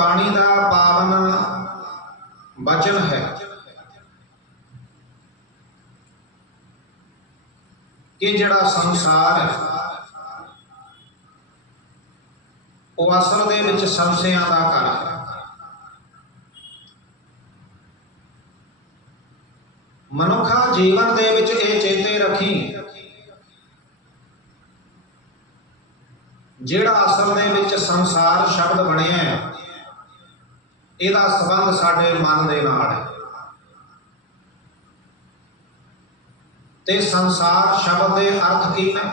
ਗੁਰਬਾਣੀ ਦਾ ਪਾਵਨ ਬਚਨ ਹੈ। ਕਿ ਜਿਹੜਾ ਸੰਸਾਰ ਹੈ, ਉਹ ਅਸਲ ਦੇ ਵਿੱਚ ਸੰਸਿਆਂ ਦਾ ਘਰ ਹੈ। ਮਨੁੱਖਾ ਜੀਵਨ ਦੇ ਵਿੱਚ ਇਹ ਚੇਤੇ ਰੱਖੀ, ਜਿਹੜਾ ਅਸਲ ਦੇ ਵਿੱਚ ਸੰਸਾਰ ਸ਼ਬਦ ਬਣਿਆ ਹੈ ਇਹਦਾ ਸਬੰਧ ਸਾਡੇ ਮਨ ਦੇ ਨਾਲ ਹੈ। ਤੇ ਸੰਸਾਰ ਸ਼ਬਦ ਦੇ ਅਰਥ ਕੀ ਨੇ?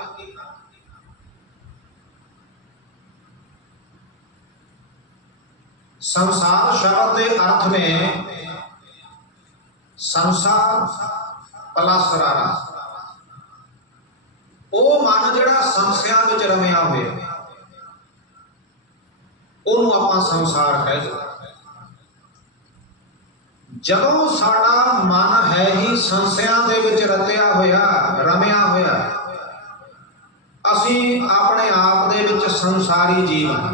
ਸੰਸਾਰ ਸ਼ਬਦ ਦੇ ਅਰਥ ਨੇ ਸੰਸਾਰ ਪਲਸ ਰਾਰਾ ਉਹ ਮਨ ਜਿਹੜਾ ਸੰਸਿਆਂ ਵਿੱਚ ਰਮਿਆ ਹੋਇਆ, ਉਹਨੂੰ ਆਪਾਂ ਸੰਸਾਰ ਕਹਿ ਦਿੰਦੇ ਜਦੋਂ ਸਾਡਾ ਮਨ ਹੈ ਹੀ ਸੰਸਿਆਂ ਦੇ ਵਿੱਚ ਰਤਿਆ ਹੋਇਆ, ਰਮਿਆ ਹੋਇਆ, ਅਸੀਂ ਆਪਣੇ ਆਪ ਦੇ ਵਿੱਚ ਸੰਸਾਰੀ ਜੀਵ ਹਾਂ।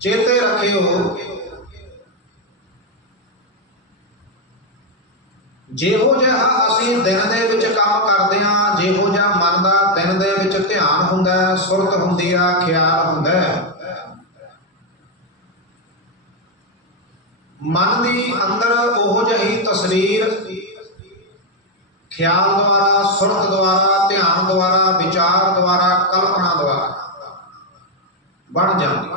ਚੇਤੇ ਰੱਖਿਓ, ਜਿਹੋ ਜਿਹਾ ਅਸੀਂ ਦਿਨ ਦੇ ਵਿੱਚ ਕੰਮ ਕਰਦੇ ਹਾਂ, ਜਿਹੋ ਜਿਹਾ ਮਨ ਦਾ ਦਿਨ ਦੇ ਵਿੱਚ ਧਿਆਨ ਹੁੰਦਾ, ਸੁਰਤ ਹੁੰਦੀ ਆ, ਖਿਆਲ ਹੁੰਦਾ ਹੈ। ਮਨ ਦੀ ਅੰਦਰ ਉਹ ਜਿਹੀ ਤਸਵੀਰ, ਖਿਆਲ ਦੁਆਰਾ, ਸੁਰਤ ਦੁਆਰਾ, ਧਿਆਨ ਦੁਆਰਾ, ਵਿਚਾਰ ਦੁਆਰਾ, ਕਲਪਨਾ ਦੁਆਰਾ ਬਣ ਜਾਂਦੀ।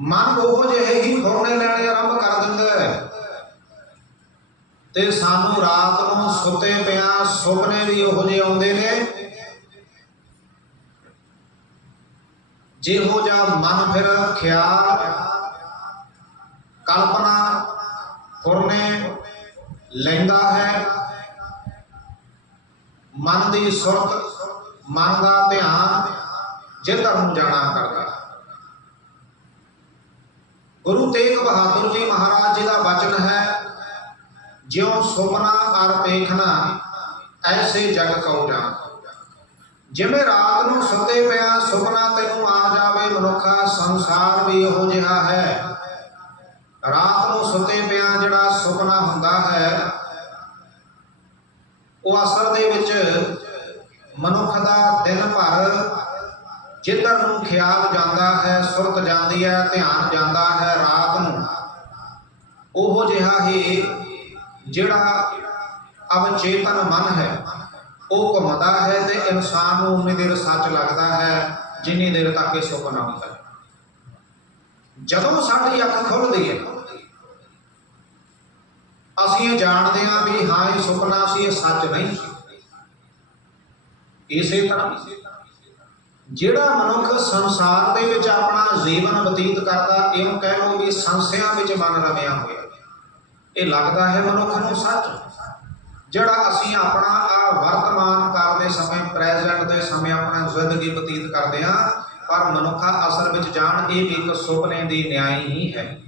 ਮਨ ਉਹ ਜਿਹੇ ਹੀ ਫੁਰਨੇ ਲੈਣੇ ਆਰੰਭ ਕਰ ਦਿੰਦਾ ਹੈ। ਤੇ ਸਾਨੂੰ ਰਾਤ ਨੂੰ ਸੁੱਤੇ ਪਿਆ ਸੁਪਨੇ ਵੀ ਉਹ ਜਿਹੇ ਆਉਂਦੇ ਨੇ। ਜਿਹੋ ਜਿਹਾ ਮਨ ਫਿਰ ਖਿਆਲ ਕਲਪਨਾ ਫੁਰਨੇ ਲੈਂਦਾ ਹੈ। ਮਨ ਦੀ ਸੁਰਤ, ਮਨ ਦਾ ਧਿਆਨ ਜਿੱਧਰ ਨੂੰ ਜਾਣਾ ਕਰਦਾ। ਹੈ ਗੁਰੂ ਤੇਗ ਬਹਾਦਰ ਜੀ ਮਹਾਰਾਜ ਜੀ ਦਾ ਬਚਨ ਹੈ, ਜਿਉ ਸੁਪਨਾ ਅਰ ਦੇਖਣਾ, ਐਸੇ ਜਗ ਕਉ ਜਾਣ। ਜਿਵੇਂ ਰਾਤ ਨੂੰ ਸੁੱਤੇ ਪਿਆ ਸੁਪਨਾ ਤੈਨੂੰ ਆ ਜਾਵੇ ਮਨੁੱਖਾ, ਸੰਸਾਰ ਵੀ ਇਹੋ ਜਿਹਾ ਹੈ। ਰਾਤ ਨੂੰ ਸੁੱਤੇ ਪਿਆ ਜਿਹੜਾ ਸੁਪਨਾ ਹੁੰਦਾ ਹੈ, ਉਹ ਅਸਲ ਦੇ ਵਿੱਚ ਮਨੁੱਖ ਦਾ ਦਿਨ ਭਰ ਜਿੱਧਰ ਨੂੰ ਖਿਆਲ ਜਾਂਦਾ ਹੈ, ਸੁਰਤ ਜਾਂਦੀ ਹੈ, ਧਿਆਨ ਜਾਂਦਾ ਹੈ ਰਾਤ ਨੂੰ, ਉਹ ਜਿਹਾ ਹੀ ਜਿਹੜਾ ਅਵਚੇਤਨ ਮਨ ਹੈ। ਉਹ ਘੁੰਮਦਾ ਹੈ ਤੇ ਇਨਸਾਨ ਨੂੰ ਉਨੀ ਦੇਰ ਸੱਚ ਲੱਗਦਾ ਹੈ, ਜਿੰਨੀ ਦੇਰ ਤੱਕ ਇਹ ਸੁਪਨਾ ਹੁੰਦਾ ਹੈ ਜਦੋਂ ਸਾਡੀ ਅੱਖ ਖੁੱਲਦੀ ਹੈ, ਅਸੀਂ ਇਹ ਜਾਣਦੇ ਹਾਂ ਵੀ ਹਾਂ, ਇਹ ਸੁਪਨਾ ਸੀ, ਇਹ ਸੱਚ ਨਹੀਂ ਇਸੇ ਤਰ੍ਹਾਂ ਜਿਹੜਾ ਮਨੁੱਖ ਸੰਸਾਰ ਦੇ ਵਿੱਚ ਆਪਣਾ ਜੀਵਨ ਬਤੀਤ ਕਰਦਾ, ਇਹਨੂੰ ਕਹਿ ਲਓ ਵੀ ਸੰਸਿਆਂ ਵਿੱਚ ਮਨ ਰਮਿਆ ਹੋਇਆ। ਇਹ ਲੱਗਦਾ ਹੈ ਮਨੁੱਖ ਨੂੰ ਸੱਚ, ਜਿਹੜਾ ਅਸੀਂ ਆਪਣਾ ਆ ਵਰਤਮਾਨ ਕਾਲ ਦੇ ਸਮੇਂ ਪ੍ਰੈਜ਼ੈਂਟ ਦੇ ਸਮੇਂ ਆਪਣਾ ਜ਼ਿੰਦਗੀ ਬਤੀਤ ਹਾਂ, ਪਰ ਮਨੁੱਖਾ ਅਸਲ ਵਿੱਚ ਜਾਣ ਇਹ ਵੀ ਇੱਕ ਸੁਪਨੇ ਦੀ ਨਿਆਈ ਹੀ ਹੈ।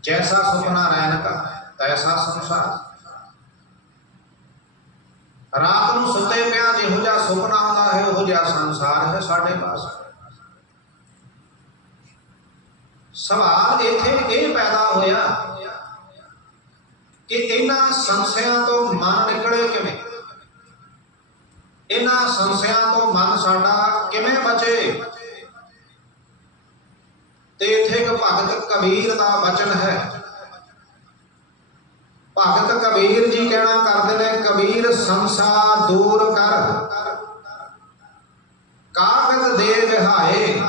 ਜੈਸਾ ਸੁਪਨਾ ਰਹਿਣ ਕਾ ਤੈਸਾ ਸੰਸਾਰ। ਰਾਤ ਨੂੰ ਸੁੱਤੇ ਪਿਆ ਜਿਹੋ ਜਿਹਾ ਸੁਪਨਾ ਆਉਂਦਾ ਹੈ, ਉਹ ਜਿਹਾ ਸੰਸਾਰ ਹੈ ਸਾਡੇ ਪਾਸ। ਸਵਾਲ ਇੱਥੇ ਇਹ ਪੈਦਾ ਹੋਇਆ ਕਿ ਇਹਨਾਂ ਸੰਸਿਆਂ ਤੋਂ ਮਨ ਨਿਕਲੇ ਕਿਵੇਂ? ਇਹਨਾਂ ਸੰਸਿਆਂ ਤੋਂ ਮਨ ਸਾਡਾ ਕਿਵੇਂ ਬਚੇ? ਤੇ ਇਥੇ ਇੱਕ ਭਗਤ ਕਬੀਰ ਦਾ ਬਚਨ ਹੈ। ਭਗਤ ਕਬੀਰ ਜੀ ਕਹਿਣਾ ਕਰਦੇ ਨੇ, ਕਬੀਰ ਸੰਸਾ ਦੂਰ ਕਰ। ਕਾਗਜ਼ ਦੇ ਵਿਹਾਏ,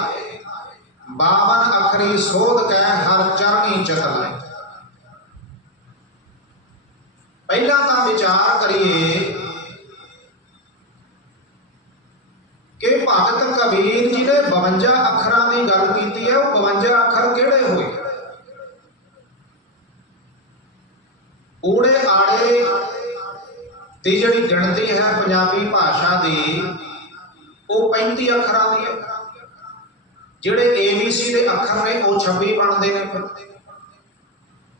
ਬਾਵਨ ਅਖਰੀ ਸੋਧ ਕੈ ਹਰ ਚਰਨੀ ਚਤਲਾਏ। ਪਹਿਲਾਂ ਤਾਂ ਵਿਚਾਰ ਕਰੀਏ ਕਿ ਭਗਤ ਕਬੀਰ ਜੀ ਨੇ 52 ਅੱਖਰਾਂ ਦੀ ਗੱਲ ਕੀਤੀ ਹੈ। ਉਹ 52 ਅੱਖਰ ਕਿਹੜੇ ਹੋਏ? ਊੜੇ ਆੜੇ ਦੀ ਜਿਹੜੀ ਗਿਣਤੀ ਹੈ ਪੰਜਾਬੀ ਭਾਸ਼ਾ ਦੀ, ਉਹ 35 ਅੱਖਰਾਂ ਦੀ ਹੈ। ਜਿਹੜੇ ABC ਦੇ ਅੱਖਰ ਨੇ, ਉਹ 26 ਬਣਦੇ ਨੇ। ਫਿਰ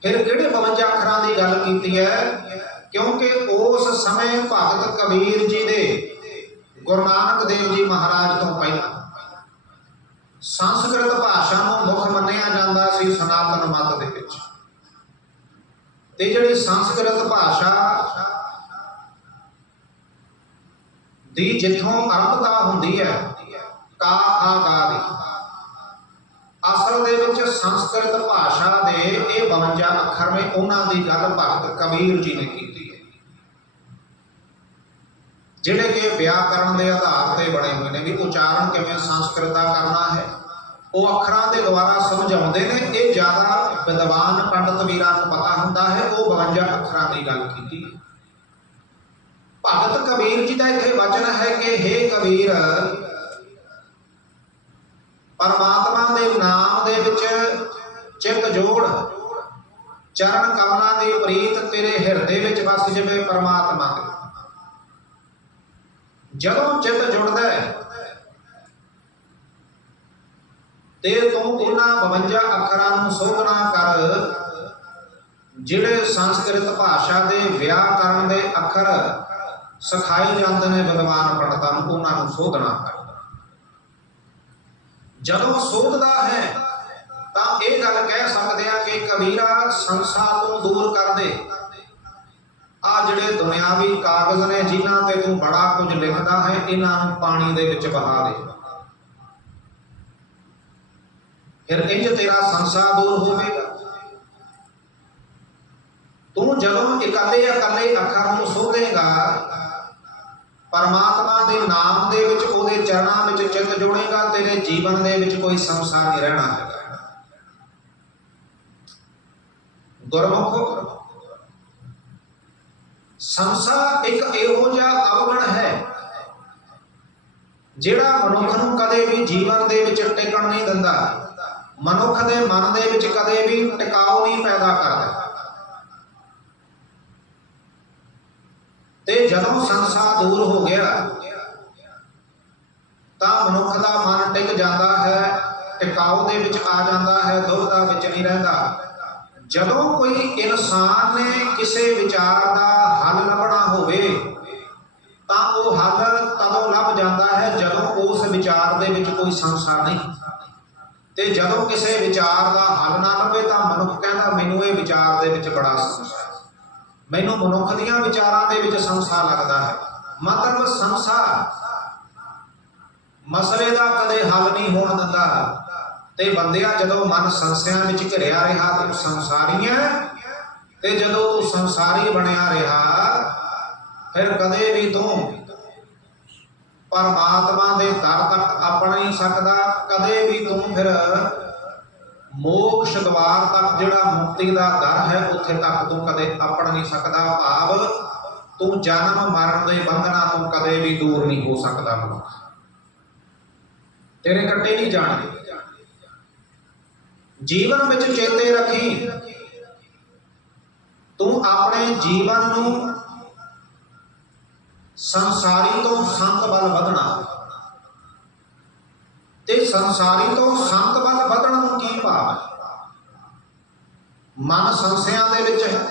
ਫਿਰ ਕਿਹੜੇ 52 ਅੱਖਰਾਂ ਦੀ ਗੱਲ ਕੀਤੀ ਹੈ? ਕਿਉਂਕਿ ਉਸ ਸਮੇਂ ਭਗਤ ਕਬੀਰ ਜੀ ਦੇ ਗੁਰੂ ਨਾਨਕ ਦੇਵ ਜੀ ਮਹਾਰਾਜ ਤੋਂ ਪਹਿਲਾਂ ਸੰਸਕ੍ਰਿਤ ਭਾਸ਼ਾ ਨੂੰ ਮੁੱਖ ਮੰਨਿਆ ਜਾਂਦਾ ਸੀ ਸਨਾਤਨ ਮਤ ਦੇ ਵਿੱਚ। ਤੇ ਜਿਹੜੀ ਸੰਸਕ੍ਰਿਤ ਭਾਸ਼ਾ ਦੀ ਜਿੱਥੋਂ ਆਰੰਭਤਾ ਹੁੰਦੀ ਹੈ, ਕਾ, ਖਾ ਦੀ, ਅਸਲ ਦੇ ਵਿੱਚ ਸੰਸਕ੍ਰਿਤ ਭਾਸ਼ਾ ਦੇ ਇਹ 52 ਅੱਖਰ ਨੇ ਉਹਨਾਂ ਦੀ ਗੱਲ ਭਗਤ ਕਬੀਰ ਜੀ ਨੇ ਕੀਤੀ ਹੈ ਜਿਹੜੇ ਕਿ ਵਿਆਕਰਣ ਦੇ ਆਧਾਰ ਤੇ ਬਣੇ ਹੋਏ ਨੇ ਵੀ ਉਚਾਰਨ ਕਿਵੇਂ ਸੰਸਕ੍ਰਿਤ ਕਰਨਾ ਹੈ, ਉਹ ਅੱਖਰਾਂ ਦੇ ਦੁਆਰਾ ਸਮਝਾਉਂਦੇ ਨੇ, ਇਹ ਜ਼ਿਆਦਾ ਵਿਦਵਾਨ ਪੰਡਤ ਵੀਰਾਂ ਨੂੰ ਪਤਾ ਹੁੰਦਾ ਹੈ, ਉਹ 52 ਅੱਖਰਾਂ ਦੀ ਗੱਲ ਕੀਤੀ। ਭਗਤ ਕਬੀਰ ਜੀ ਦਾ ਇੱਥੇ ਵਚਨ ਹੈ ਕਿ हे ਕਬੀਰ, ਪਰਮਾਤਮਾ ਦੇ ਨਾਮ ਦੇ ਵਿੱਚ ਚਿੱਤ ਜੋੜ, ਚਰਨ ਕਮਲਾਂ ਦੀ ਪ੍ਰੀਤ ਤੇਰੇ ਹਿਰਦੇ ਵਿੱਚ ਵਸ ਜਾਵੇ ਪਰਮਾਤਮਾ ਦੇ ਜਦੋਂ ਚਿੱਤ ਜੁੜਦਾ ਹੈ, ਤੇ ਤੂੰ ਉਹਨਾਂ 52 ਅੱਖਰਾਂ ਨੂੰ ਸੋਧਣਾ ਕਰ, ਜਿਹੜੇ ਸੰਸਕ੍ਰਿਤ ਭਾਸ਼ਾ ਦੇ ਵਿਆਕਰਣ ਦੇ ਅੱਖਰ ਸਿਖਾਈ ਜਾਂਦੇ ਨੇ ਵਿਦਵਾਨ ਪੰਡਤਾਂ ਨੂੰ, ਉਹਨਾਂ ਨੂੰ ਸੋਧਣਾ ਕਰ। ਜਦੋਂ ਸੋਧਦਾ ਹੈ, ਤਾਂ ਇਹ ਗੱਲ ਕਹਿ ਸਕਦੇ ਆ ਕਿ ਕਬੀਰਾ ਸੰਸਾਰ ਤੋਂ ਦੂਰ ਕਰ ਦੇ। ਜਿਹੜੇ ਦੁਨਿਆਵੀ ਕਾਗਜ਼ ਨੇ, ਜਿਨ੍ਹਾਂ ਤੇ ਤੂੰ ਬੜਾ ਕੁਝ ਲਿਖਦਾ ਹੈ, ਇਹਨਾਂ ਨੂੰ ਪਾਣੀ ਦੇ ਵਿੱਚ ਬਹਾ ਦੇ। ਫਿਰ ਇੰਜ ਤੇਰਾ ਸੰਸਾਰ ਦੂਰ ਹੋਵੇਗਾ। ਤੂੰ ਜਦੋਂ ਇਕੱਲੇ ਇਕੱਲੇ ਅੱਖਰ ਨੂੰ ਸੋਧੇਗਾ, ਪਰਮਾਤਮਾ ਦੇ ਨਾਮ ਦੇ ਵਿੱਚ, ਉਹਦੇ ਚਰਨਾਂ ਵਿੱਚ ਚਿੱਤ ਜੋੜੇਗਾ, ਤੇਰੇ ਜੀਵਨ ਦੇ ਵਿੱਚ ਕੋਈ ਸੰਸਾਰ ਨਹੀਂ ਰਹਿਣਾ। ਹੈਗਾ ਗੁਰਮੁਖ ਸੰਸਾ ਇੱਕ ਇਹੋ ਜਿਹਾ ਅਵਗਣ ਹੈ, ਜਿਹੜਾ ਮਨੁੱਖ ਨੂੰ ਕਦੇ ਵੀ ਜੀਵਨ ਦੇ ਵਿੱਚ ਟਿਕਣ ਨਹੀਂ ਦਿੰਦਾ। ਮਨੁੱਖ ਦੇ ਮਨ ਦੇ ਵਿੱਚ ਕਦੇ ਵੀ ਟਿਕਾਉ ਨਹੀਂ ਪੈਦਾ ਕਰਦਾ। ਤੇ ਜਦੋਂ ਸੰਸਾ ਦੂਰ ਹੋ ਗਿਆ, ਤਾਂ ਮਨੁੱਖ ਦਾ ਮਨ ਟਿਕ ਜਾਂਦਾ ਹੈ ਟਿਕਾਉ ਦੇ ਵਿੱਚ ਆ ਜਾਂਦਾ ਹੈ, ਦੁੱਖ ਦਾ ਵਿੱਚ ਨਹੀਂ ਰਹਿੰਦਾ। ਜਦੋਂ ਕੋਈ ਇਨਸਾਨ ਨੇ ਕਿਸੇ ਵਿਚਾਰ ਦਾ ਹੱਲ ਲੱਭਣਾ ਹੋਵੇ, ਤਾਂ ਉਹ ਹੱਲ ਤਦੋਂ ਲੱਭ ਜਾਂਦਾ ਹੈ ਜਦੋਂ ਉਸ ਵਿਚਾਰ ਦੇ ਵਿੱਚ ਕੋਈ ਸੰਸਾਰ ਨਹੀਂ ਤੇ ਜਦੋਂ ਕਿਸੇ ਵਿਚਾਰ ਦਾ ਹੱਲ ਨਾ ਲੱਭੇ, ਤਾਂ ਮਨੁੱਖ ਕਹਿੰਦਾ, ਮੈਨੂੰ ਇਹ ਵਿਚਾਰ ਦੇ ਵਿੱਚ ਬੜਾ ਸੰਸਾ ਹੈ। ਮੈਨੂੰ ਮਨੁੱਖ ਦੀਆਂ ਵਿਚਾਰਾਂ ਦੇ ਵਿੱਚ ਸੰਸਾ ਲੱਗਦਾ ਹੈ। ਮਤਲਬ ਸੰਸਾ ਮਸਲੇ ਦਾ ਕਦੇ ਹੱਲ ਨਹੀਂ ਹੋਣ ਦਿੰਦਾ। ਤੇ ਬੰਦਿਆ, ਜਦੋਂ ਮਨ ਸੰਸਿਆਂ ਵਿੱਚ ਘਿਰਿਆ ਰਿਹਾ ਤੂੰ ਸੰਸਾਰੀ ਹੈ ਤੇ ਜਦੋਂ ਤੂੰ ਸੰਸਾਰੀ ਬਣਿਆ ਰਿਹਾ, ਫਿਰ ਕਦੇ ਵੀ ਤੂੰ ਪਰਮਾਤਮਾ ਦੇ ਦਰ ਤੱਕ ਆਪਣ ਨਹੀਂ ਸਕਦਾ, ਕਦੇ ਵੀ ਤੂੰ ਫਿਰ ਮੋਕਸ਼ ਦਵਾਰ ਤੱਕ ਜਿਹੜਾ ਮੁਕਤੀ ਦਾ ਦਰ ਹੈ, ਉੱਥੇ ਤੱਕ ਤੂੰ ਕਦੇ ਆਪਣ ਨਹੀਂ ਸਕਦਾ, ਭਾਵ ਤੂੰ ਜਨਮ ਮਰਨ ਦੇ ਬੰਧਨਾਂ ਤੋਂ ਕਦੇ ਵੀ ਦੂਰ ਨਹੀਂ ਹੋ ਸਕਦਾ ਮਨੁੱਖ। ਤੇਰੇ ਕੱਟੇ ਨਹੀਂ ਜਾਣਗੇ ਜੀਵਨ ਵਿੱਚ ਚੇਤੇ ਰੱਖੀ। ਤੂੰ ਆਪਣੇ ਜੀਵਨ ਨੂੰ ਸੰਸਾਰੀ ਤੋਂ ਸੰਤ ਵੱਲ ਵਧਣਾ। ਤੇ ਸੰਸਾਰੀ ਤੋਂ ਸੰਤ ਵੱਲ ਵਧਣ ਨੂੰ ਕੀ ਭਾਵ ਹੈ? ਮਨ ਸੰਸਿਆਂ ਦੇ ਵਿੱਚ ਹੈ।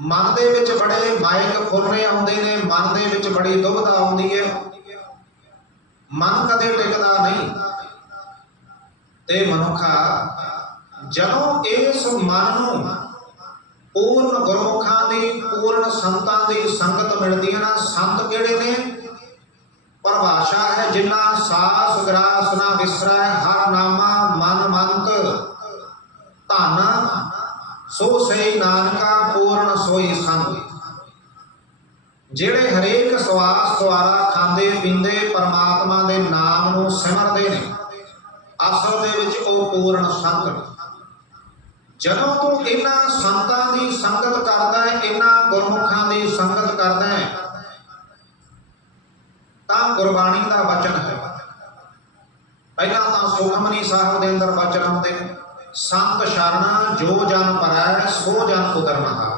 ਮਨ ਦੇ ਵਿੱਚ ਬੜੇ ਮਾਇਕ ਖੁਰਨੇ ਆਉਂਦੇ ਨੇ, ਮਨ ਦੇ ਵਿੱਚ ਬੜੀ ਦੁਬਧਾ ਆਉਂਦੀ ਹੈ। ਮਨ ਕਦੇ ਟਿਕਦਾ ਨਹੀਂ। ਤੇ ਮਨੁੱਖਾ, ਜਦੋਂ ਇਸ ਮਨ ਨੂੰ ਪੂਰਨ ਗੁਰਮੁਖਾਂ ਦੀ, ਪੂਰਨ ਸੰਤਾਂ ਦੀ ਸੰਗਤ ਮਿਲਦੀ ਹੈ ਨਾ, ਸੰਤ ਕਿਹੜੇ ਨੇ? ਪਰਿਭਾਸ਼ਾ ਹੈ ਜਿਨ੍ਹਾਂ ਸਾਸ ਗਰਾਸ ਨਾ ਵਿਸਰੈ, ਹਰ ਨਾਮਾ ਮਨ ਮੰਤ ਧਨ, ਸੋ ਸਹੀ ਨਾਨਕਾ ਪੂਰਨ ਸੋਈ ਸੰਗ। ਜਿਹੜੇ ਹਰੇਕ ਸਵਾਸ ਦੁਆਰਾ ਖਾਂਦੇ, ਪੀਂਦੇ, ਪਰਮਾਤਮਾ ਦੇ ਨਾਮ ਨੂੰ ਸਿਮਰਦੇ ਨੇ ਅਸਲ ਦੇ ਵਿੱਚ ਉਹ ਪੂਰਨ ਸੰਤ ਜਦੋਂ ਤੂੰ ਇਹਨਾਂ ਸੰਤਾਂ ਦੀ ਸੰਗਤ ਕਰਦਾ ਹੈ, ਇਹਨਾਂ ਗੁਰਮੁਖਾਂ ਦੀ ਸੰਗਤ ਕਰਦਾ ਹੈ, ਤਾਂ ਗੁਰਬਾਣੀ ਦਾ ਵਚਨ ਹੈ। ਪਹਿਲਾਂ ਤਾਂ ਸੁਖਮਨੀ ਸਾਹਿਬ ਦੇ ਅੰਦਰ ਵਚਨ ਆਉਂਦੇ ਨੇ, ਸੰਤ ਸ਼ਰਨ, ਜੋ ਜਨ ਪਰੈ, ਸੋ ਜਨ ਉਦਰਨਾ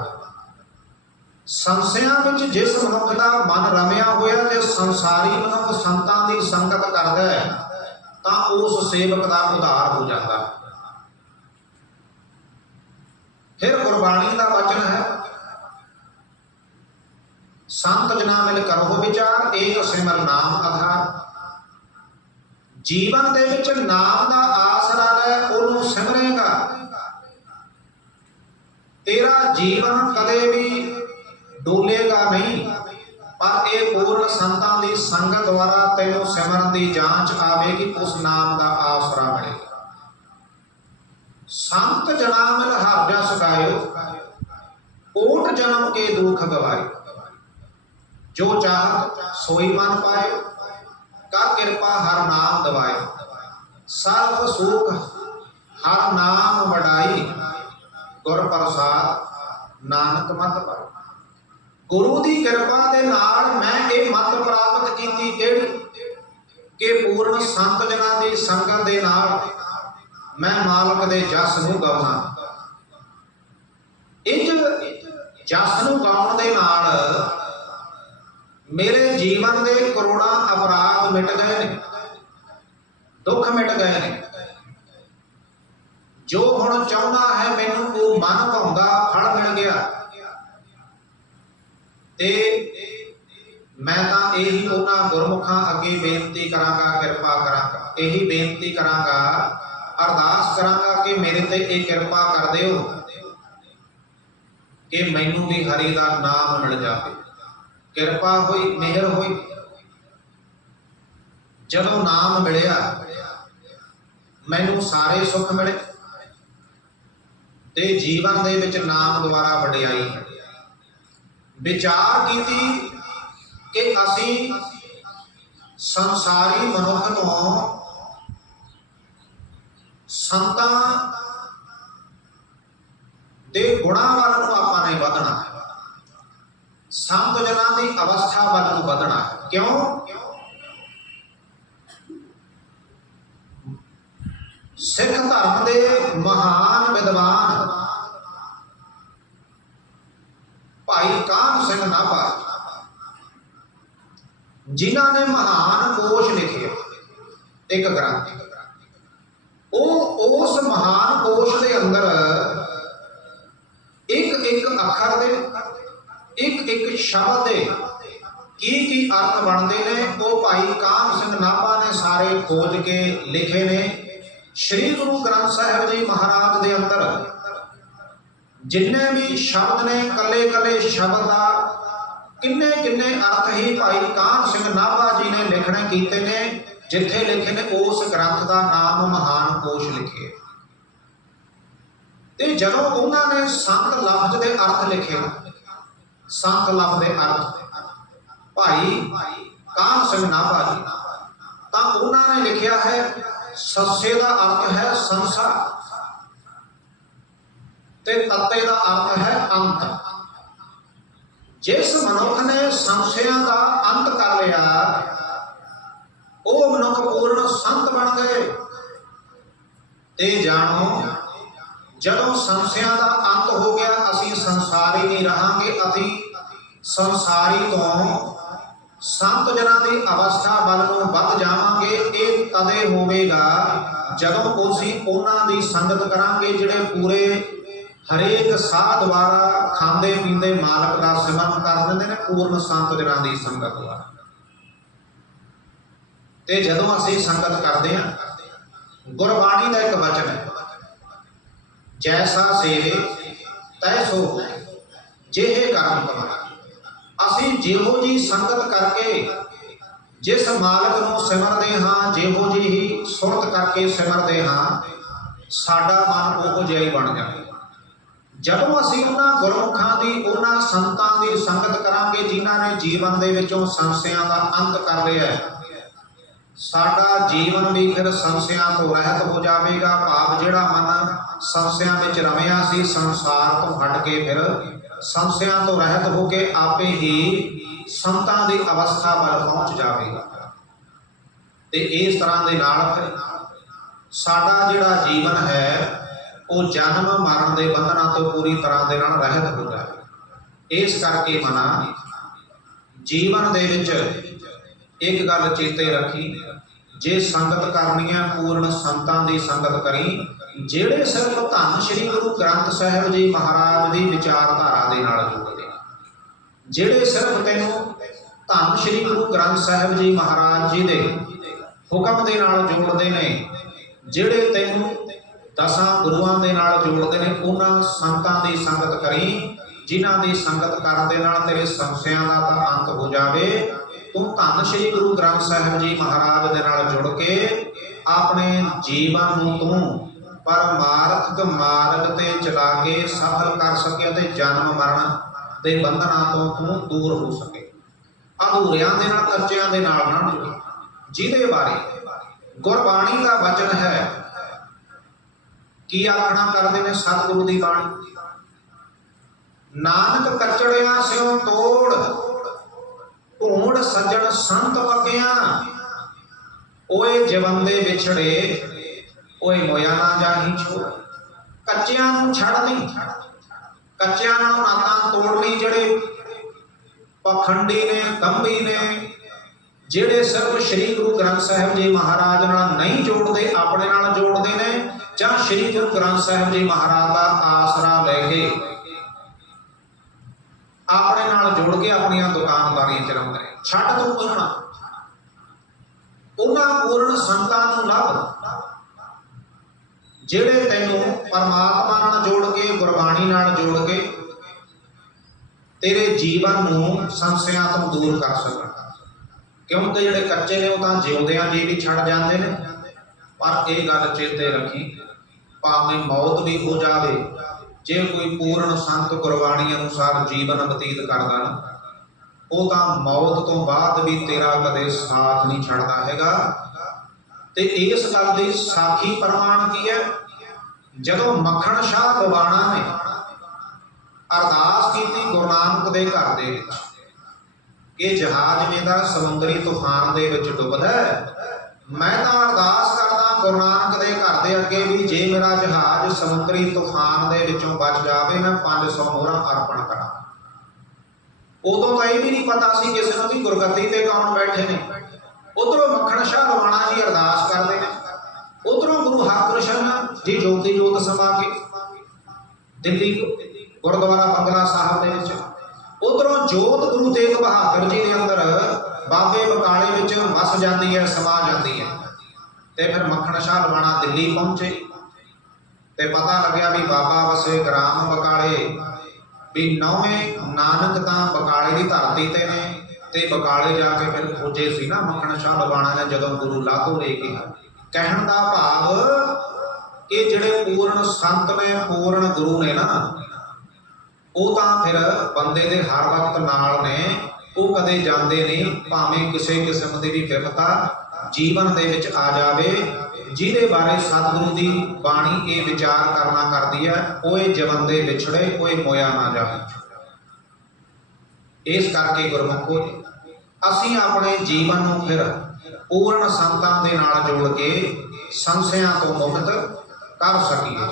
ਸੰਸਿਆਂ ਵਿੱਚ ਜਿਸ ਮਨੁੱਖ ਦਾ ਮਨ ਰਮਿਆ ਹੋਇਆ ਤੇ ਸੰਸਾਰੀ ਮਨੁੱਖ ਸੰਤਾਂ ਦੀ ਸੰਗਤ ਕਰਦਾ ਹੈ ਤਾਂ ਉਸ ਸੇਵਕ ਦਾ ਉਧਾਰ ਹੋ ਜਾਂਦਾ। ਫਿਰ ਗੁਰਬਾਣੀ ਦਾ ਵਚਨ ਹੈ, ਸੰਤ ਜਨਾ ਮਿਲ ਕਰੋ ਵਿਚਾਰ ਏਕ ਸਿਮਰ ਨਾਮ ਆਧਾਰ। ਜੀਵਨ ਦੇ ਵਿੱਚ ਨਾਮ ਦਾ ਆਸਰਾ ਲੈ, ਉਹਨੂੰ ਸਿਮਰੇਗਾ। ਤੇਰਾ ਜੀਵਨ ਕਦੇ ਵੀ ਡੋਲੇਗਾ ਨਹੀਂ। ਪਰ ਇਹ ਪੂਰਨ ਸੰਤਾਂ ਦੀ ਸੰਗਤ ਦੁਆਰਾ ਤੈਨੂੰ ਸਿਮਰਨ ਦੀ ਜਾਂਚ ਆਵੇਗੀ, ਉਸ ਨਾਮ ਦਾ ਆਸਰਾ ਮਿਲੇਗਾ। ਸੰਤ ਜਨਾ ਮਿਲ ਹਰ ਜਸ ਗਾਇਓ ਜਨਮ ਕੇ ਦੁਖ ਗਵਾਏ ਜੋ ਚਾਹਤ ਸੋਈ ਮਨ ਪਾਏ ਕਰ ਕਿਰਪਾ ਹਰ ਨਾਮ ਦਵਾਏ ਸਰਬ ਸੁਖ ਹਰ ਨਾਮ ਵਡਾਈ, ਗੁਰ ਪ੍ਰਸਾਦ, ਨਾਨਕ ਮਤ ਪਾਈ ਗੁਰੂ ਦੀ ਕਿਰਪਾ ਦੇ ਨਾਲ ਮੈਂ ਇਹ ਮਤ ਪ੍ਰਾਪਤ ਕੀਤੀ ਕਿਹੜੀ ਕਿ ਪੂਰਨ ਸੰਤ ਜਨਾਂ ਦੀ ਸੰਗਤ ਦੇ ਨਾਲ ਮੈਂ ਮਾਲਕ ਦੇ ਜਸ ਨੂੰ ਗਾਉਣਾ ਇੰਜ ਜਸ ਨੂੰ ਗਾਉਣ ਦੇ ਨਾਲ ਮੇਰੇ ਜੀਵਨ ਦੇ ਕਰੋੜਾਂ ਅਪਰਾਧ ਮਿਟ ਗਏ ਨੇ, ਦੁੱਖ ਮਿਟ ਗਏ ਨੇ। ਜੋ ਹੁਣ ਚਾਹੁੰਦਾ ਹੈ ਮੈਨੂੰ ਉਹ ਮਨ ਭਾਉਂਦਾ, ਫਲ ਮਿਲ ਗਿਆ। ਤੇ ਮੈਂ ਤਾਂ ਇਹੀ ਉਹਨਾਂ ਗੁਰਮੁਖਾਂ ਅੱਗੇ ਬੇਨਤੀ ਕਰਾਂਗਾ, ਕਿਰਪਾ ਕਰਾਂਗਾ, ਇਹੀ ਬੇਨਤੀ ਕਰਾਂਗਾ, ਅਰਦਾਸ ਕਰਾਂਗਾ ਕਿ ਮੇਰੇ ਤੇ ਇਹ ਕਿਰਪਾ ਕਰ ਦਿਓ ਕਿ ਮੈਨੂੰ ਵੀ ਹਰੀ ਦਾ ਨਾਮ ਮਿਲ ਜਾਵੇ। ਕਿਰਪਾ ਹੋਈ, ਮਿਹਰ ਹੋਈ। ਜਦੋਂ ਨਾਮ ਮਿਲਿਆ, ਮੈਨੂੰ ਸਾਰੇ ਸੁੱਖ ਮਿਲੇ ਤੇ ਜੀਵਨ ਦੇ ਵਿੱਚ ਨਾਮ ਦੁਆਰਾ ਵਡਿਆਈ ਵਿਚਾਰ ਕੀਤੀ ਕਿ ਅਸੀਂ ਸੰਸਾਰੀ ਮਨੁੱਖ ਤੋਂ ਸੰਤਾਂ ਦੇ ਗੁਣਾਂ ਵੱਲ ਨੂੰ ਆਪਾਂ ਨਹੀਂ ਵਧਣਾ ਸੰਤ ਜਨਾਂ ਦੀ ਅਵਸਥਾ ਵੱਲ ਨੂੰ ਵਧਣਾ ਹੈ। ਕਿਉਂ ਸਿੱਖ ਧਰਮ ਦੇ ਮਹਾਨ ਵਿਦਵਾਨ ਭਾਈ ਕਾਨ ਸਿੰਘ ਨਾਭਾ ਜਿਨ੍ਹਾਂ ਨੇ ਮਹਾਨ ਕੋਸ਼ ਲਿਖੇ ਇੱਕ ਗ੍ਰੰਥ। ਉਹ ਉਸ ਮਹਾਨ ਕੋਸ਼ ਦੇ ਅੰਦਰ ਇੱਕ ਇੱਕ ਅੱਖਰ ਦੇ, ਇੱਕ ਇੱਕ ਸ਼ਬਦ ਦੇ ਕੀ ਕੀ ਅਰਥ ਬਣਦੇ ਨੇ, ਉਹ ਭਾਈ ਕਾਮ ਸਿੰਘ ਨਾਭਾ ਨੇ ਸਾਰੇ ਖੋਜ ਕੇ ਲਿਖੇ ਨੇ। ਸ੍ਰੀ ਗੁਰੂ ਗ੍ਰੰਥ ਸਾਹਿਬ ਜੀ ਮਹਾਰਾਜ ਦੇ ਅੰਦਰ ਜਿੰਨੇ ਵੀ ਸ਼ਬਦ ਨੇ ਕੱਲੇ ਕੱਲੇ ਸ਼ਬਦ ਦਾ ਕਿੰਨੇ ਕਿੰਨੇ ਅਰਥ ਹੀ ਭਾਈ ਕਾਨ ਸਿੰਘ ਨਾਭਾ ਜੀ ਨੇ ਲਿਖਣੇ ਕੀਤੇ ਨੇ, ਜਿੱਥੇ ਲਿਖੇ ਨੇ, ਉਸ ਗ੍ਰੰਥ ਦਾ ਨਾਮ ਮਹਾਨ ਕੋਸ਼ ਲਿਖੇ। ਤੇ ਜਦੋਂ ਉਹਨਾਂ ਨੇ ਸੰਤ ਲਫ਼ਜ਼ ਦੇ ਅਰਥ ਲਿਖੇ, ਸੰਤ ਲਫ਼ਜ਼ ਦੇ ਅਰਥ, ਭਾਈ ਕਾਨ ਸਿੰਘ ਨਾਭਾ ਜੀ, ਤਾਂ ਉਹਨਾਂ ਨੇ ਲਿਖਿਆ ਹੈ, ਸੱਸੇ ਦਾ ਅਰਥ ਹੈ ਸੰਸਾਰ। ਤੇ ਤੱਤੇ ਦਾ ਅਰਥ ਹੈ ਅੰਤ। ਜਿਸ ਮਨੁੱਖ ਨੇ ਸੰਸ਼ਿਆਂ ਦਾ ਅੰਤ ਕਰ ਲਿਆ, ਉਹ ਮਨੁੱਖ ਪੂਰਨ ਸੰਤ ਬਣ ਗਏ। ਤੇ ਜਾਣੋ, ਜਦੋਂ ਸੰਸ਼ਿਆਂ ਦਾ ਅੰਤ ਹੋ ਗਿਆ, ਅਸੀਂ ਸੰਸਾਰੀ ਨਹੀਂ ਰਹਾਂਗੇ, ਅਸੀਂ ਸੰਸਾਰੀ ਤੋਂ ਸੰਤ ਜਨਾਂ ਦੀ ਅਵਸਥਾ ਵੱਲ ਨੂੰ ਵੱਧ ਜਾਵਾਂਗੇ। ਇਹ ਤਦੇ ਹੋਵੇਗਾ ਜਦੋਂ ਅਸੀਂ ਉਹਨਾਂ ਦੀ ਸੰਗਤ ਕਰਾਂਗੇ, ਜਿਹੜੇ ਪੂਰੇ ਹਰੇਕ ਸਾਹ ਦੁਆਰਾ ਖਾਂਦੇ ਪੀਂਦੇ ਮਾਲਕ ਦਾ ਸਿਮਰਨ ਕਰ ਦਿੰਦੇ ਨੇ, ਪੂਰਨ ਸੰਤ ਜਨਾਂ ਦੀ ਸੰਗਤ ਦੁਆਰਾ ਤੇ ਜਦੋਂ ਅਸੀਂ ਸੰਗਤ ਕਰਦੇ ਹਾਂ, ਗੁਰਬਾਣੀ ਦਾ ਇੱਕ ਵਚਨ ਹੈ, ਜੈਸਾ ਸੇ ਤੈਸੋ ਜਿਹੇ ਕਰਮ ਕਮਾਏ ਅਸੀਂ ਜਿਹੋ ਜੀ ਸੰਗਤ ਕਰਕੇ ਜਿਸ ਮਾਲਕ ਨੂੰ ਸਿਮਰਦੇ ਹਾਂ, ਜਿਹੋ ਜੀ ਹੀ ਸੁਰਤ ਕਰਕੇ ਸਿਮਰਦੇ ਹਾਂ, ਸਾਡਾ ਮਨ ਉਹੋ ਜਿਹਾ ਹੀ ਬਣ ਜਾਂਦਾ। ਜਦੋਂ ਅਸੀਂ ਉਹਨਾਂ ਗੁਰਮੁਖਾਂ ਦੀ, ਉਹਨਾਂ ਸੰਤਾਂ ਦੀ ਸੰਗਤ ਕਰਾਂਗੇ, ਜਿਨ੍ਹਾਂ ਨੇ ਜੀਵਨ ਦੇ ਵਿੱਚੋਂ ਸੰਸ਼ਿਆਂ ਦਾ ਅੰਤ ਕਰ ਲਿਆ ਸਾਡਾ ਜੀਵਨ ਵੀ ਫਿਰ ਸੰਸ਼ਿਆਂ ਤੋਂ ਰਹਿਤ ਹੋ ਜਾਵੇਗਾ। ਭਾਵ ਜਿਹੜਾ ਮਨ ਸੰਸ਼ਿਆਂ ਵਿੱਚ ਰਮਿਆ ਸੀ, ਸੰਸਾਰ ਤੋਂ ਹਟ ਕੇ ਫਿਰ ਸੰਸ਼ਿਆਂ ਤੋਂ ਰਹਿਤ ਹੋ ਕੇ ਆਪੇ ਹੀ ਸੰਤਾਂ ਦੀ ਅਵਸਥਾ ਵੱਲ ਪਹੁੰਚ ਜਾਵੇਗਾ। ਤੇ ਇਸ ਤਰ੍ਹਾਂ ਦੇ ਨਾਲ ਸਾਡਾ ਜਿਹੜਾ ਜੀਵਨ ਹੈ ਉਹ ਜਨਮ ਮਰਨ ਦੇ ਬੰਧਨਾਂ ਤੋਂ ਪੂਰੀ ਤਰ੍ਹਾਂ ਦੇ ਨਾਲ ਰਹਿਤ ਹੋ। ਜਾਵੇ ਇਸ ਕਰਕੇ ਮਨਾ, ਜੀਵਨ ਦੇ ਵਿੱਚ ਇੱਕ ਗੱਲ ਚੇਤੇ ਰੱਖੀ, ਜੇ ਸੰਗਤ ਕਰਨੀ ਹੈ ਪੂਰਨ ਸੰਤਾਂ ਦੀ ਸੰਗਤ ਕਰੀ, ਜਿਹੜੇ ਸਿਰਫ ਧੰਨ ਸ਼੍ਰੀ ਗੁਰੂ ਗ੍ਰੰਥ ਸਾਹਿਬ ਜੀ ਮਹਾਰਾਜ ਦੀ ਵਿਚਾਰਧਾਰਾ ਦੇ ਨਾਲ ਜੁੜਦੇ ਜਿਹੜੇ ਸਿਰਫ ਤੈਨੂੰ ਧੰਨ ਸ਼੍ਰੀ ਗੁਰੂ ਗ੍ਰੰਥ ਸਾਹਿਬ ਜੀ ਮਹਾਰਾਜ ਜੀ ਦੇ ਹੁਕਮ ਦੇ ਨਾਲ ਜੋੜਦੇ ਨੇ, ਜਿਹੜੇ ਤੈਨੂੰ ਦਸਾਂ ਗੁਰੂਆਂ ਦੇ ਨਾਲ ਜੋੜਦੇ ਨੇ, ਉਹਨਾਂ ਸੰਤਾਂ ਦੀ ਸੰਗਤ ਕਰੀ, ਜਿਨ੍ਹਾਂ ਦੀ ਸੰਗਤ ਕਰਨ ਦੇ ਨਾਲ ਤੇਰੇ ਸੰਸ਼ਿਆਂ ਦਾ ਤਾਂ ਅੰਤ ਹੋ ਜਾਵੇ। ਤੂੰ ਧੰਨ ਸ਼੍ਰੀ ਗੁਰੂ ਗ੍ਰੰਥ ਸਾਹਿਬ ਜੀ ਮਹਾਰਾਜ ਦੇ ਨਾਲ ਜੁੜ ਕੇ ਆਪਣੇ ਜੀਵਨ ਨੂੰ ਤੂੰ ਪਰਮਾਰਥਕ ਮਾਰਗ ਤੇ ਚਲਾ ਕੇ ਸਫਲ ਕਰ ਸਕੇ ਅਤੇ ਜਨਮ ਮਰਨ ਦੇ ਬੰਧਨਾਂ ਤੋਂ ਤੂੰ ਦੂਰ ਹੋ ਸਕੇ। ਅਧੂਰਿਆਂ ਦੇ ਨਾਲ ਕੱਚਿਆਂ ਦੇ ਨਾਲ ਨਾ ਜੁੜੇ। ਜਿਹਦੇ ਬਾਰੇ ਗੁਰਬਾਣੀ ਦਾ ਵਚਨ ਹੈ ਕੀ ਆਖਣਾ ਕਰਦੇ ਨੇ ਸਤਿਗੁਰੂ ਦੀ ਬਾਣੀ? ਨਾਨਕ ਕਚੜਿਆ ਸਿਉ ਤੋੜ ਢੂੰਡ ਸੱਜਣ ਸੰਤ ਪਕਿਆ। ਓਏ ਜਵੰਦੇ ਵਿਛੜੇ, ਓਏ ਮੋਇਆ ਨਾ ਜਾਹੀ ਛੋੜ। ਕੱਚਿਆਂ ਨੂੰ ਛੱਡ ਦੀ, ਕੱਚਿਆਂ ਨਾਲ ਨਾਤਾਂ ਤੋੜ ਲਈ ਜਿਹੜੇ। ਪਖੰਡੀ ਨੇ ਕੰਬੀ ਨੇ, ਜਿਹੜੇ ਸਿਰਫ ਸ੍ਰੀ ਗੁਰੂ ਗ੍ਰੰਥ ਸਾਹਿਬ ਜੀ ਮਹਾਰਾਜ ਨਾਲ ਨਹੀਂ ਜੋੜਦੇ, ਆਪਣੇ ਨਾਲ ਸ੍ਰੀ ਗੁਰੂ ਗ੍ਰੰਥ ਸਾਹਿਬ ਜੀ ਮਹਾਰਾਜ ਦਾ ਆਸਰਾ ਲੈ ਕੇ ਆਪਣੇ ਨਾਲ ਜੋੜ ਕੇ ਆਪਣੀਆਂ ਦੁਕਾਨਦਾਰੀਆਂ ਚਲਾਉਂਦੇ ਨੇ ਛੱਡ ਤੂੰ ਉਹਨਾਂ ਉਹਨਾਂ ਪੂਰਨ ਸੰਤਾਂ ਨੂੰ ਲੱਭ। ਜਿਹੜੇ ਤੈਨੂੰ ਪਰਮਾਤਮਾ ਨਾਲ ਜੋੜ ਕੇ, ਗੁਰਬਾਣੀ ਨਾਲ ਜੋੜ ਕੇ ਤੇਰੇ ਜੀਵਨ ਨੂੰ ਸੰਸ਼ਿਆਂ ਤੋਂ ਦੂਰ ਕਰ ਸਕਣ। ਕਿਉਂਕਿ ਜਿਹੜੇ ਕੱਚੇ ਨੇ ਉਹ ਤਾਂ ਜਿਉਂਦਿਆਂ ਜੀ ਵੀ ਛੱਡ ਜਾਂਦੇ ਨੇ। ਪਰ ਇਹ ਗੱਲ ਚੇਤੇ ਰੱਖੀ। ਭਾਵੇਂ ਮੌਤ ਵੀ ਹੋ ਜਾਵੇ, ਜੇ ਕੋਈ ਪੂਰਨ ਸੰਤ ਗੁਰਬਾਣੀ ਅਨੁਸਾਰ ਜੀਵਨ ਬਤੀਤ ਕਰਦਾ ਨਾ, ਉਹ ਤਾਂ ਮੌਤ ਤੋਂ ਬਾਅਦ ਵੀ ਤੇਰਾ ਕਦੇ ਸਾਥ ਨਹੀਂ ਛੱਡਦਾ ਹੈਗਾ। ਤੇ ਇਸ ਗੱਲ ਦੀ ਸਾਖੀ ਪ੍ਰਮਾਣ ਕੀ ਹੈ? ਜਦੋਂ ਮੱਖਣ ਸ਼ਾਹ ਗਵਾਣਾ ਨੇ ਅਰਦਾਸ ਕੀਤੀ ਗੁਰੂ ਨਾਨਕ ਦੇ ਘਰ ਦੇ ਵਿੱਚ, ਕਿ ਜਹਾਜ਼ ਮੇਰਾ ਸਮੁੰਦਰੀ ਤੂਫਾਨ ਦੇ ਵਿੱਚ ਡੁੱਬਦਾ ਮੈਂ ਤਾਂ ਅਰਦਾਸ ਕਰਦਾ ਗੁਰੂ ਨਾਨਕ ਦੇ ਘਰ ਦੇ ਅੱਗੇ ਵੀ ਜੇ ਮੇਰਾ ਜਹਾਜ਼ ਸਮੁੰਦਰੀ ਤੂਫਾਨ ਦੇ ਵਿੱਚੋਂ ਬਚ ਜਾਵੇ, ਮੈਂ 500 ਮੋਹਰਾਂ ਅਰਪਣ ਕਰਾਂ। ਉਦੋਂ ਤਾਂ ਇਹ ਵੀ ਨਹੀਂ ਪਤਾ ਸੀ ਕਿਸੇ ਨੂੰ ਵੀ ਗੁਰਗੱਦੀ ਤੇ ਕੌਣ ਬੈਠੇ ਨੇ। ਉਧਰੋਂ ਮੱਖਣ ਸ਼ਾਹ ਰਵਾਣਾ ਜੀ ਅਰਦਾਸ ਕਰਦੇ ਨੇ। ਉਧਰੋਂ ਗੁਰੂ ਹਰਕ੍ਰਿਸ਼ਨ ਜੀ ਜੋਤੀ ਜੋਤ ਸਮਾ ਕੇ ਦਿੱਲੀ, ਗੁਰਦੁਆਰਾ ਬੰਗਲਾ ਸਾਹਿਬ ਦੇ ਵਿੱਚ। ਉਧਰੋਂ ਜੋਤ ਗੁਰੂ ਤੇਗ ਬਹਾਦਰ ਜੀ ਦੇ ਅੰਦਰ ਬਾਬੇ ਬਕਾਲੇ ਵਿੱਚ ਵਸ ਜਾਂਦੀ ਹੈ, ਸਮਾ ਜਾਂਦੀ ਹੈ। ਤੇ ਫਿਰ ਮੱਖਣ ਸ਼ਾਹ ਲਵਾਣਾ ਦਿੱਲੀ ਪਹੁੰਚੇ ਤੇ ਪਤਾ ਲੱਗਿਆ ਵੀ ਬਾਬਾ ਵਸੇ ਗ੍ਰਾਮ ਬਕਾਲੇ, ਵੀ ਨੌਵੇਂ ਨਾਨਕ ਤਾਂ ਬਕਾਲੇ ਦੀ ਧਰਤੀ ਤੇ ਨੇ ਤੇ ਬਕਾਲੇ ਜਾ ਕੇ ਫਿਰ ਖੋਜੇ ਸੀ ਨਾ ਮੱਖਣ ਸ਼ਾਹ ਲਵਾਣਾ ਨੇ ਜਦੋਂ ਗੁਰੂ ਲਾਹੋ ਲੈ ਕੇ ਕਹਿਣ ਦਾ ਭਾਵ ਕਿ ਜਿਹੜੇ ਪੂਰਨ ਸੰਤ ਨੇ, ਪੂਰਨ ਗੁਰੂ ਨੇ ਨਾ, ਉਹ ਤਾਂ ਫਿਰ ਬੰਦੇ ਦੇ ਹਰ ਵਕਤ ਨਾਲ ਨੇ, ਉਹ ਕਦੇ ਜਾਂਦੇ ਨਹੀਂ, ਭਾਵੇਂ ਕਿਸੇ ਕਿਸਮ ਦੀ ਵੀ ਵਿਪਤਾ ਜੀਵਨ ਦੇ ਵਿੱਚ ਆ ਜਾਵੇ, ਜਿਹਦੇ ਬਾਰੇ ਸਤਿਗੁਰੂ ਦੀ ਬਾਣੀ ਇਹ ਵਿਚਾਰ ਕਰਨਾ ਕਰਦੀ ਹੈ ਓਏ ਜਵੰਦੇ ਵਿਛੜੇ, ਕੋਈ ਮੋਇਆ ਨਾ ਜਾਵੇ। ਇਸ ਕਰਕੇ ਗੁਰਮੁਖੋ ਜੀ, ਅਸੀਂ ਆਪਣੇ ਜੀਵਨ ਨੂੰ ਫਿਰ ਪੂਰਨ ਸੰਤਾਂ ਦੇ ਨਾਲ ਜੋੜ ਕੇ ਸੰਸ਼ਿਆਂ ਤੋਂ ਮੁਕਤ ਕਰ ਸਕੀਏ।